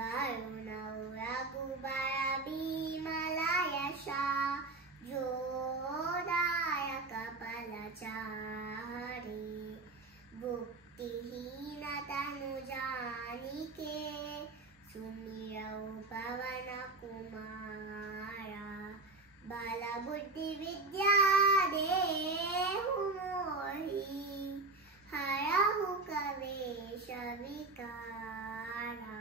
वरुण रघुबर विमला यशा जोदायक फलचारी भुक्तिहीन तनु जानिके सुमिरौ पवन कुमारा बल बुद्धि विद्या देहु मोहि हरहु कलेश विकारा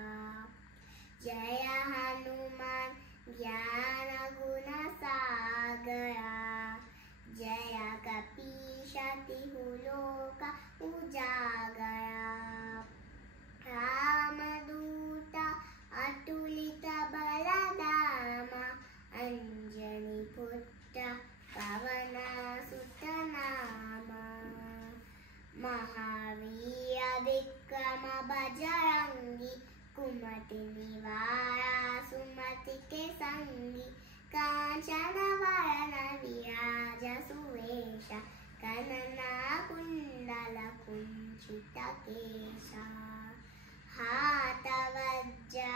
जय हनुमान ज्ञान गुण सागरा जय कपीश तिहु लोक उजागरा रामदूत अतुलित बलधामा अंजनी पुत्र पवन सुत नामा महावीर विक्रम बजरंगी कुमति निवारा सुमति के संगी कांचन वरण विराज सुवेश कनना कुंडल कुंचित केशा हाथ वज्र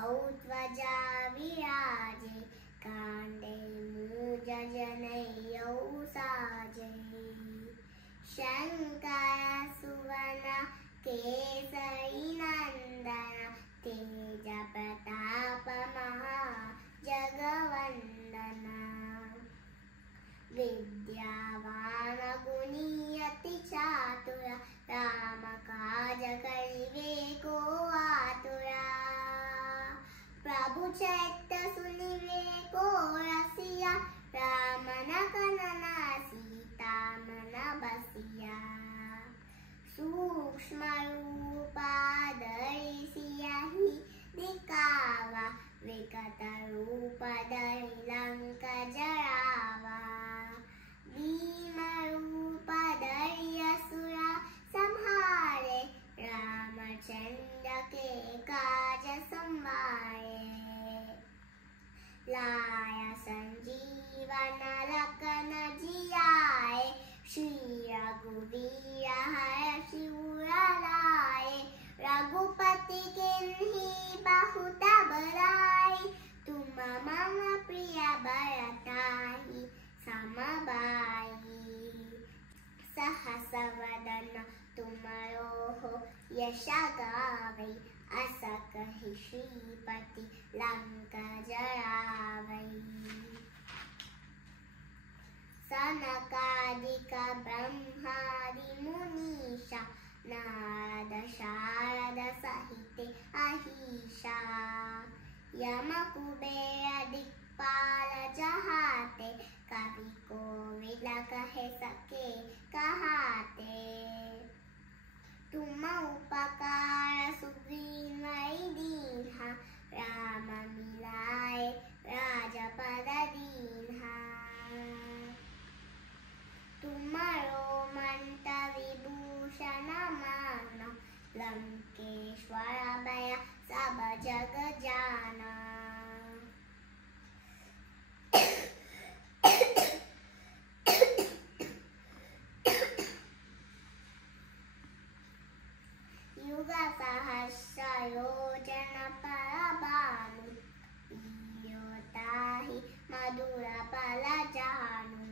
औध्वजा विराजे कांडे मूज जनेऊ साजे शंकर सुवन केसरी नंदन तेज प्रताप महा जगवंदना विद्यावान गुणी अति चातुर राम काज करिवे को आतुरा प्रभु चैत सुनिवे को रसिया राम न कनना सीता मन बसिया सूक्ष्म रूपा धरि सियहि दिखावा विकट रूप धरि लंक जरावा भीम रूप धरि असुरा संहारे रामचंद्र के काज संवारे लाया संजीवन लखन जियाए श्री रघुवीर हर्षि उर लाए रघुपति किन्ही बहुत बड़ाई तुम मम प्रिय भरताहि समबाई सहस वदन तुमरो यश गावै अस कहि श्रीपति लंका जरावै सनकादिक ब्रह्मादि मुनीषा नारद शारद सहित अहिषा यम कुबेर दिक्पाल जहाते कवि कोविद कहे सके कहाते तुम उपकार सुग्रीव दीन्हा राम मिलाए राजपद दीन्हा तुमरो मंत विभूषण माना लंकेश्वर भय सब जग जाना युग सहस्र योजन पर भानु पियोताहि मधुर फल जानू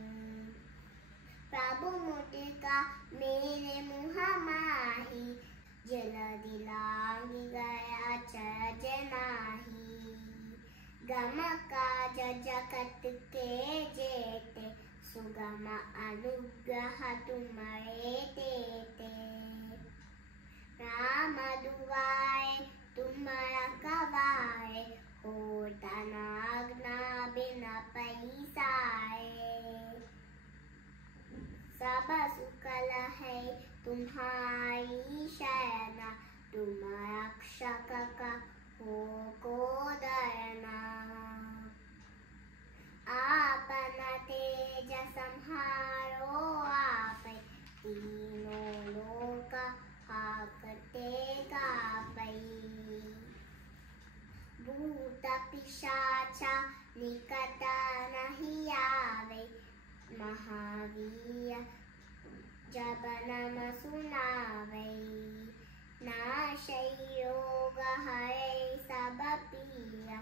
प्रभु मुटिका मेरे मुँह माही जलधि लांघि गया चरज नाही गम काज जगत के जेते सुगम अनुग्रह तुम्हारे देते राम दुआरे तुम रखवारे होत न आज्ञा बिन पैसारे सब सुकल है तुम्हारी शरण तुम रक्षक का हो को दरना आपन तेज संहारो आप तीनों लोक हाकते गापै भूत पिशाच निकट नहीं आवे महावीर जब नाम सुनावे नाशै रोगहरै सब पीरा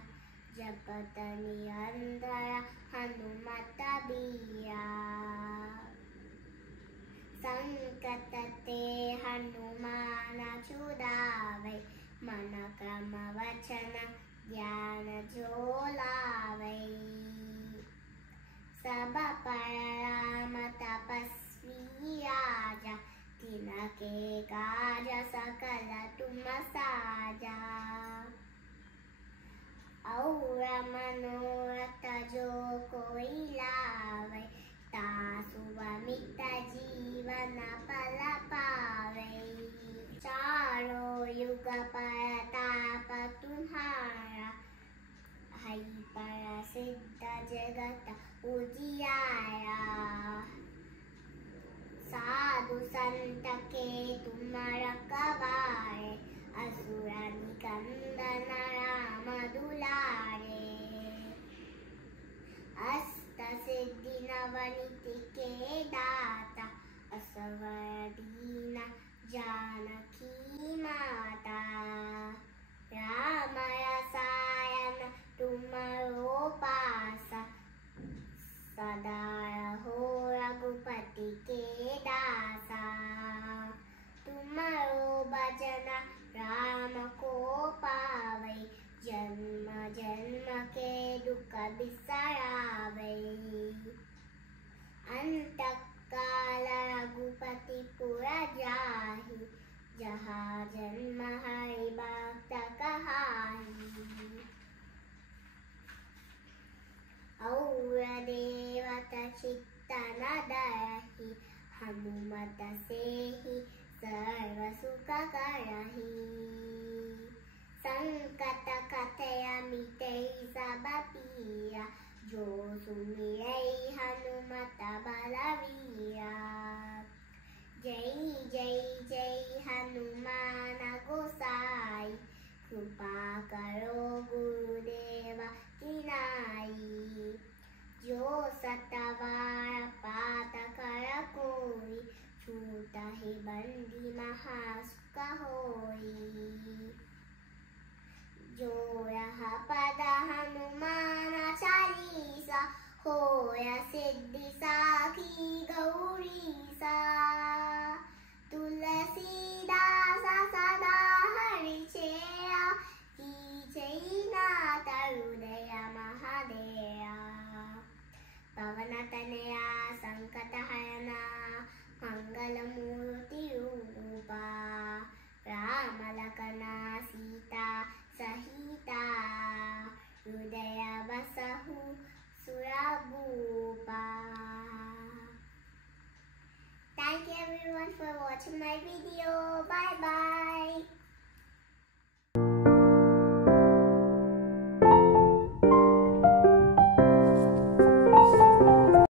जपत निरंतर हनुमत बीरा संकट ते हनुमान छुड़ावै मन क्रम वचन ज्ञान जो लावै सब पर राम तपस्वी राजा तिनके काज सकल तुम साजा और मनोरथ जो कोई लावै तासु अमित जीवन फल पावै चारों युग परताप तुम्हारा है प्रसिद्ध जगत उजियारा साधु संत के तुम रखवारे असुर निकंदन राम दुलारे अष्ट सिद्धि नवनीति के दाता असवर दीन जानकी माता राम रसायन तुमरो पासा सदा रहो रघुपति के दासा तुमरो भजन राम को पावै जन्म जन्म के दुख बिसरावै अंत काल रघुपति पुर जाहि जहाँ जन्म हरि भक्त कहाहि और देवता चित्तन दरहि हनुमत सेहि सर्व सुख करहि संकट कटय मिटै सब पीरा जो सुमिरै हनुमत बलवीरा जय जय जय हनुमान गोसाई कृपा करो गुरुदेव की नाई जो सतवार पाठ कर कोई छूटहि बंदी महासुख होई जो यह पद हनुमान चालीसा होय सिद्धि साखी गौरीसा तुलसीदास सदा हरि चेरा कीजै नाथ हृदय महादेया पवन तनया संकट हरना मंगल मूर्ति रूपा राम लखन सीता सहिता हृदय बसहु सुरभूपा. Thank you everyone for watching my video. Bye bye.